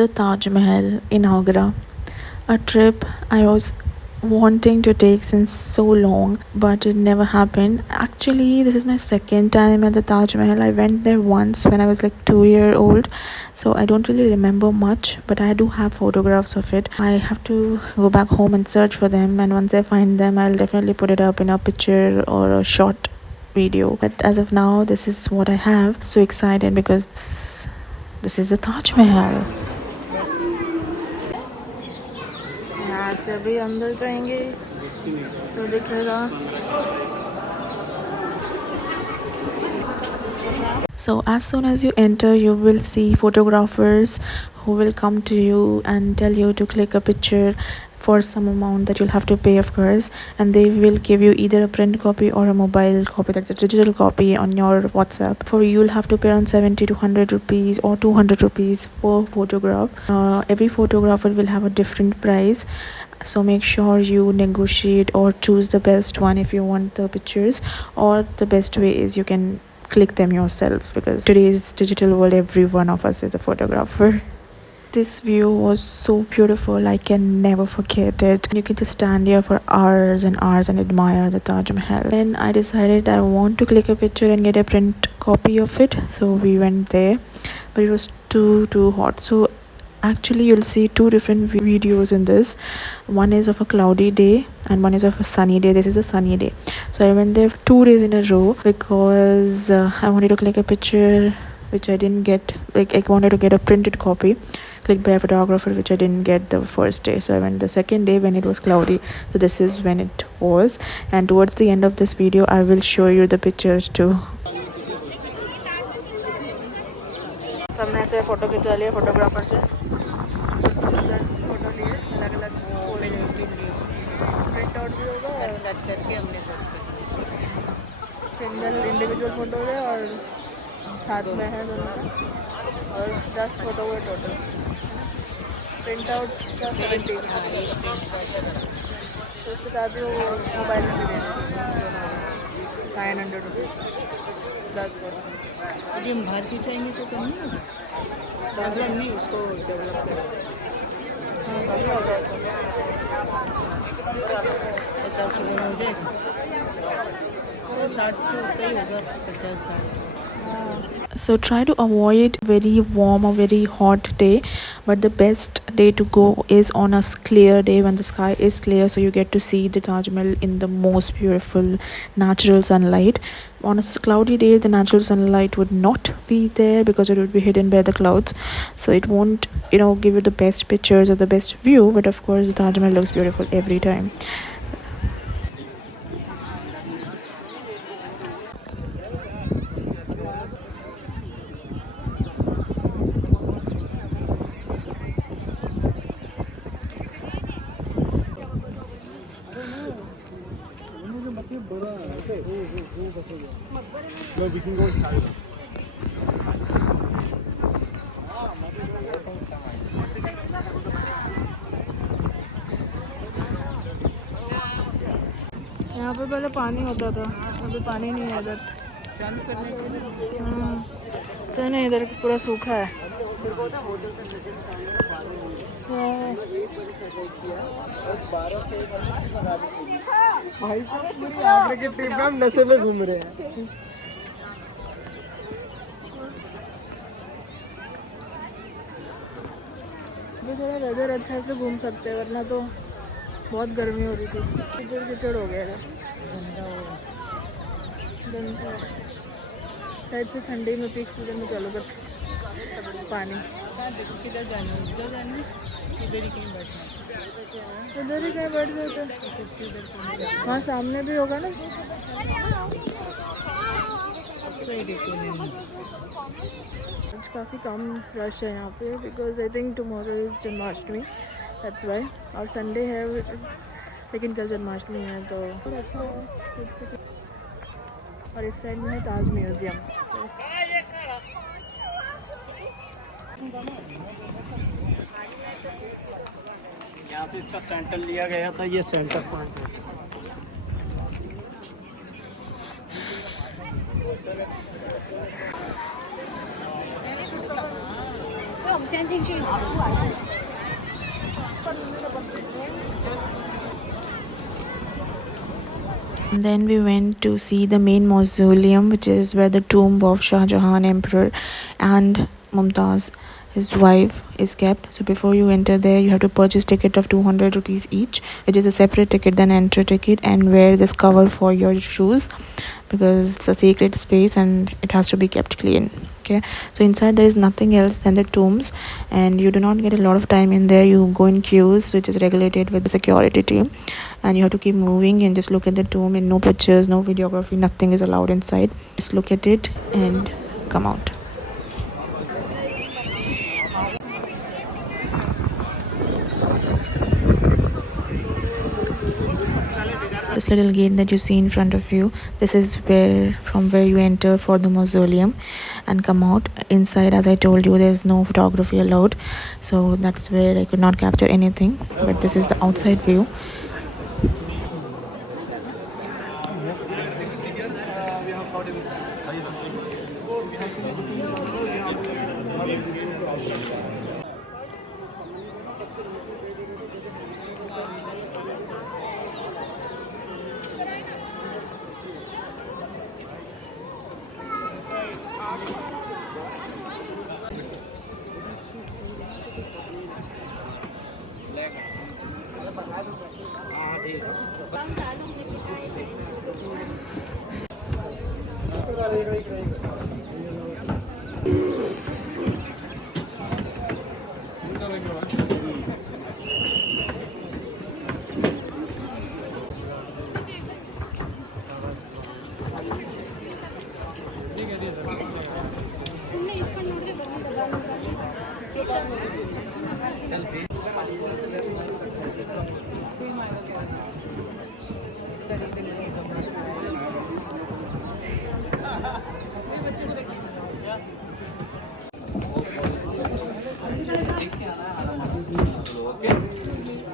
the Taj Mahal in Agra, a trip I was wanting to take since so long, but it never happened. Actually, this is my second time at the Taj Mahal. I went there once when I was like 2 year old, so I don't really remember much, but I do have photographs of it. I have to go back home and search for them, and once I find them, I'll definitely put it up in a picture or a short video. But as of now, this is what I have. So excited because this is the Taj Mahal. यहाँ से अभी अंदर जाएंगे तो दिखेगा. So as soon as you enter, you will see photographers who will come to you and tell you to click a picture for some amount that you'll have to pay, of course, and they will give you either a print copy or a mobile copy, that's a digital copy, on your WhatsApp. For you'll have to pay around 70 to 100 rupees or 200 rupees per photograph. Every photographer will have a different price, so make sure you negotiate or choose the best one if you want the pictures, or the best way is you can click them yourself, because today's digital world every one of us is a photographer. This view was so beautiful, I can never forget it. You can just stand here for hours and hours and admire the Taj Mahal. Then I decided I want to click a picture and get a print copy of it, so we went there, but it was too hot. So actually you'll see two different videos in this. One is of a cloudy day and one is of a sunny day. This is a sunny day, so I went there 2 days in a row because I wanted to click a picture which I didn't get. Like, I wanted to get a printed copy clicked by a photographer, which I didn't get the first day, so I went the second day when it was cloudy. So this is when it was, and towards the end of this video I will show you the pictures too. हमने ऐसे photo खिंचा लिया photographer से, 10 photo लिए अलग अलग, print out भी होगा और कट करके हमने 10 सिंगल इंडिविजुअल फ़ोटो है और साथ में है दोनों का, और 10 फोटो हुए टोटल. प्रिंट आउट का 70, तो उसके साथ ही वो मोबाइल में भी दे देंगे 900 रुपीज़ 10 फोटो. यदि हम बाहर खींचाएंगे तो कम नहीं होगा, बाहर नहीं, उसको डेवलप करें. हाँ, कम होगा, 50 रुपये हो जाएगा, 60 तो उतना ही होगा, 50-60. So try to avoid very warm or very hot day, but the best day to go is on a clear day when the sky is clear, so you get to see the Taj Mahal in the most beautiful natural sunlight. On a cloudy day, the natural sunlight would not be there because it would be hidden by the clouds, so it won't, give you the best pictures or the best view. But of course the Taj Mahal looks beautiful every time. No, we can go inside. यहाँ पे पहले पानी होता था, अभी पानी नहीं है इधर. चालू करने से तो नहीं, इधर पूरा सूखा है. भाई साहब के ट्रिप में हम नशे में घूम रहे हैं. थोड़ा वेदर अच्छा है तो घूम सकते हैं, वरना तो बहुत गर्मी हो रही थी. कीचड़ कीचड़ हो गया है, गंदा. शायद से ठंडी में पीक सीजन में चालू करते पानी. किधर जाना है? उधर जाना है, इधर ही कहीं बैठना, उधर ही कहीं बैठ जाते. वहाँ सामने भी होगा ना. आज काफ़ी कम रश है यहाँ पे, because I think tomorrow is Janmashtami, that's why. और संडे है, लेकिन कल जन्माष्टमी है, तो अच्छा है. और इस साइड में है ताज म्यूज़ियम. यहाँ से इसका सेंटर लिया गया था, ये सेंटर पॉइंट है. And then we went to see the main mausoleum, which is where the tomb of Shah Jahan Emperor and Mumtaz, his wife, is kept. So before you enter there, you have to purchase ticket of 200 rupees each, which is a separate ticket than enter ticket, and wear this cover for your shoes because it's a sacred space and it has to be kept clean. Okay, so inside there is nothing else than the tombs, and you do not get a lot of time in there. You go in queues, which is regulated with the security team, and you have to keep moving and just look at the tomb, and no pictures, no videography, nothing is allowed inside. Just look at it and come out. This little gate that you see in front of you, this is where from where you enter for the mausoleum and come out. Inside, as I told you, there's no photography allowed, so that's where I could not capture anything, but this is the outside view.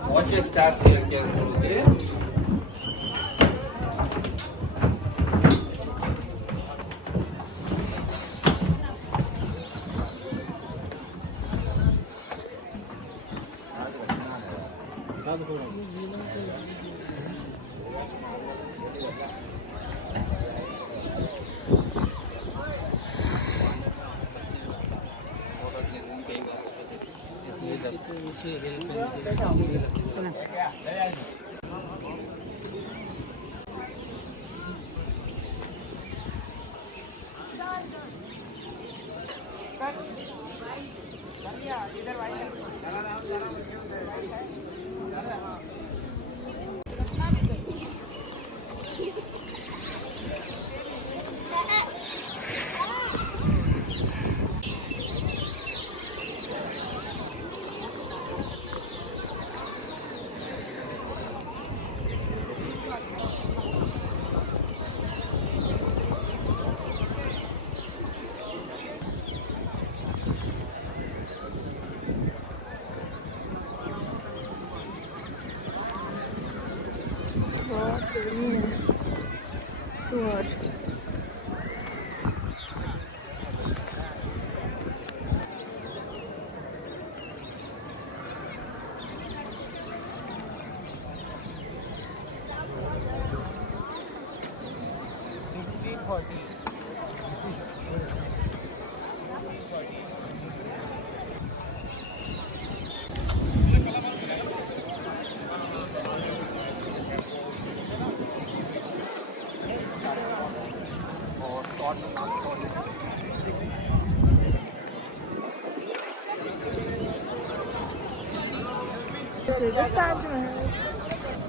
Watch your step here careful, okay?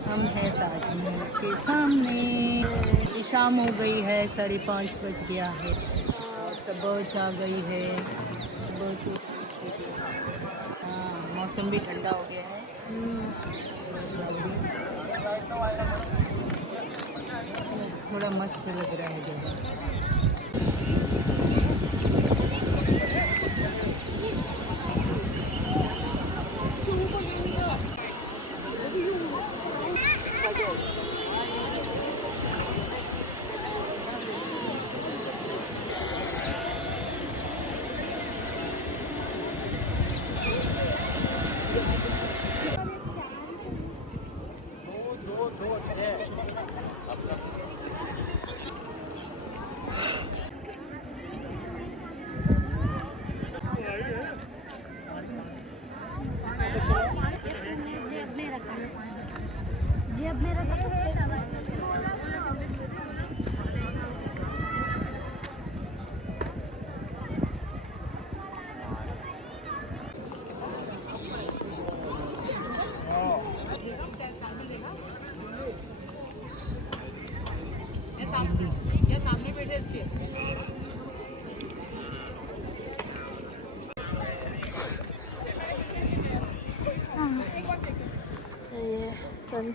हम हैं ताजमहल के सामने। शाम हो गई है, 5:30 बज गया है और सब बर्ड्स आ गई है। हाँ, मौसम भी ठंडा हो गया है। थोड़ा मस्त लग रहा है जगह।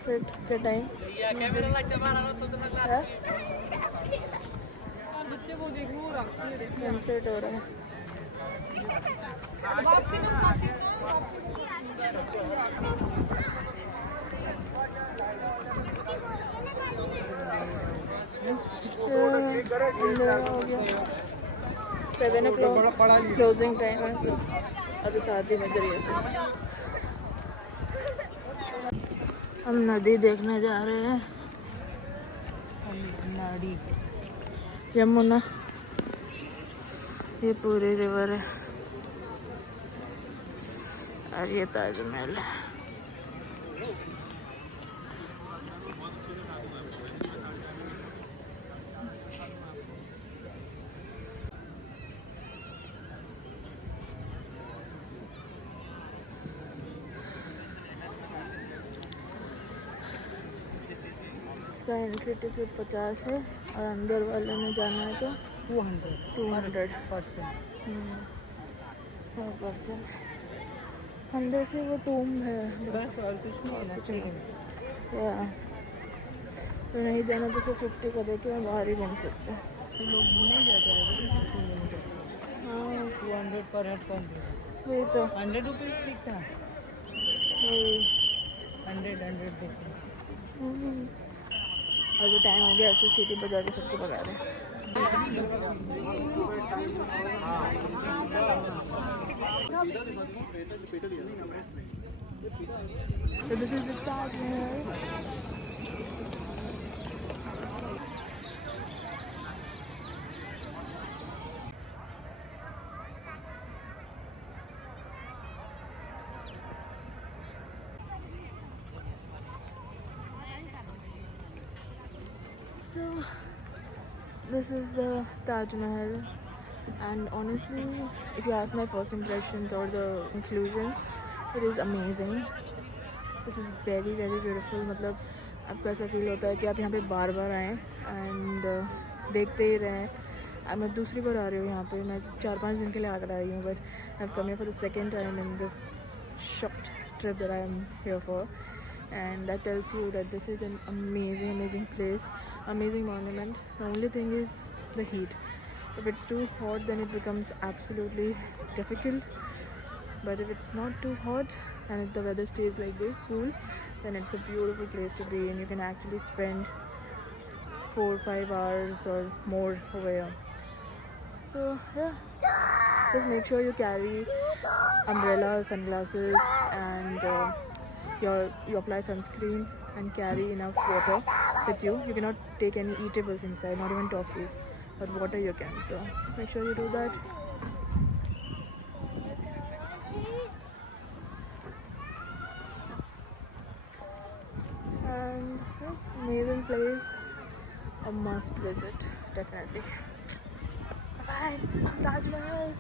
सनसेट के टाइम सनसेट हो रहा है। सेवन ओ क्लॉक क्लोजिंग टाइम है, अभी 7 ही बज रही है। हम नदी देखने जा रहे हैं, नाड़ी यमुना। ये पूरी रिवर है और ये ताजमहल है। इसका एंट्री टिकट 50 है और अंदर वाले में जाना है तो 200 पर्सन। अंदर से वो टूम है बस, और कुछ नहीं। या तो नहीं जाना तो सिर्फ 50 का देके हम बाहर ही घूम सकते हैं। तो लोग नहीं जाते हैं। हाँ 200 पर हेड कौन देगा? वही तो 100 रुपीज़ ठीक था। वही। 100 देखते। अभी टाइम हो गया, ऐसे सीटी बजा के सबको भगा रहे हैं। तो this is the Taj Mahal. So this is the Taj Mahal, and honestly if you ask my first impressions or the conclusions, it is amazing. This is very very beautiful. मतलब आपको ऐसा फील होता है कि आप यहाँ पे बार बार आएँ एंड देखते ही रहें। मैं दूसरी बार आ रही हूँ यहाँ पे, मैं 4-5 दिन के लिए आकर आई हूँ, but I have come here for the second time in this short trip that I am here for. And that tells you that this is an amazing place, amazing monument. The only thing is the heat. If it's too hot then it becomes absolutely difficult, but if it's not too hot and if the weather stays like this, cool, then it's a beautiful place to be, and you can actually spend 4-5 hours or more over here. So yeah, just make sure you carry umbrella, sunglasses, and you apply sunscreen and carry enough water with you. You cannot take any eatables inside, not even toffees, but water you can, so make sure you do that. And amazing place, a must visit, definitely. Bye, Taj Mahal.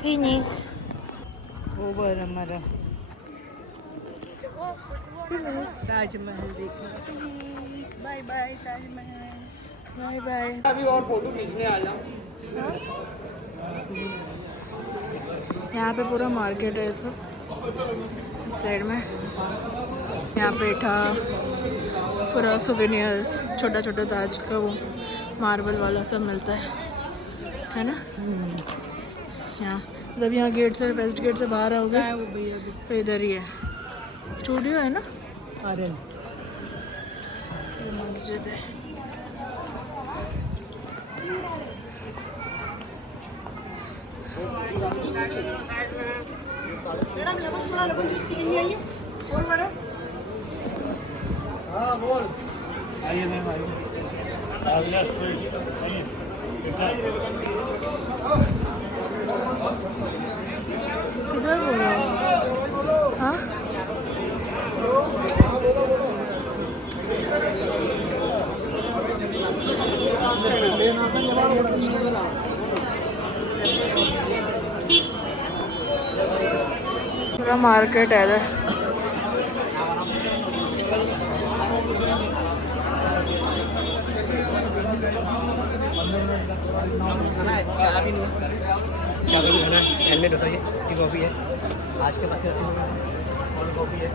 Finish. Over हमारा ताजमहल देखने। Bye bye Taj Mahal, bye bye. अभी और photo खींचने आ जाओ। यहाँ पे पूरा market है सब इस साइड में। यहाँ पेठा, पूरा सोवेनियर्स, छोटा छोटा ताज का वो मार्बल वाला सब मिलता है ना। यहाँ जब यहाँ गेट से, वेस्ट गेट से बाहर आओगे तो इधर ही है, स्टूडियो है ना। अरे मस्जिद है। हाँ बोल। आइए मैम आइए। किधर बोलो? हाँ पूरा मार्केट है इधर। कॉफ़ी नहीं है, चावल भी खाना है, हेलमेट होता है, ये कॉफ़ी है, आज के बच्चे और कॉफ़ी है।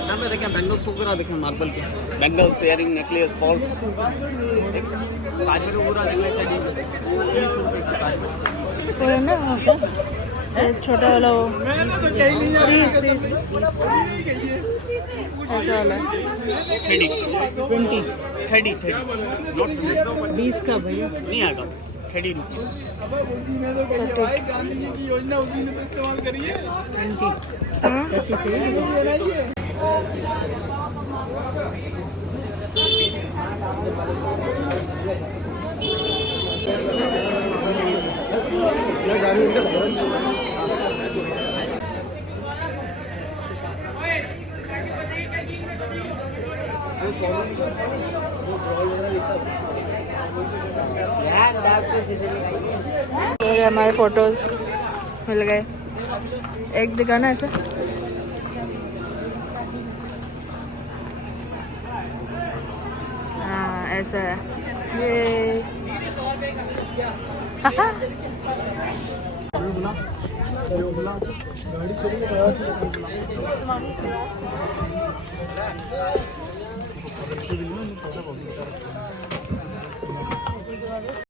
यहाँ पे देखें बैंगल्स वगैरह देखें मार्बल के, बैंगल्स, इयरिंग, नेकलेस, पॉल्स, 5 रुपये पूरा नेकलेस है, 30 रुपये का 5 रुपये। वो है ना वहाँ पे एक छोटा वाला वो 30 ऐसा वाला 30 20 का भैया नहीं आता 30 रुपीज़। गांधी जी की योजना उसी ने इस्तेमाल करी है। 30 ये हमारे फोटोज मिल गए। एक दिखाना ऐसे हाँ ऐसा है ये गाड़ी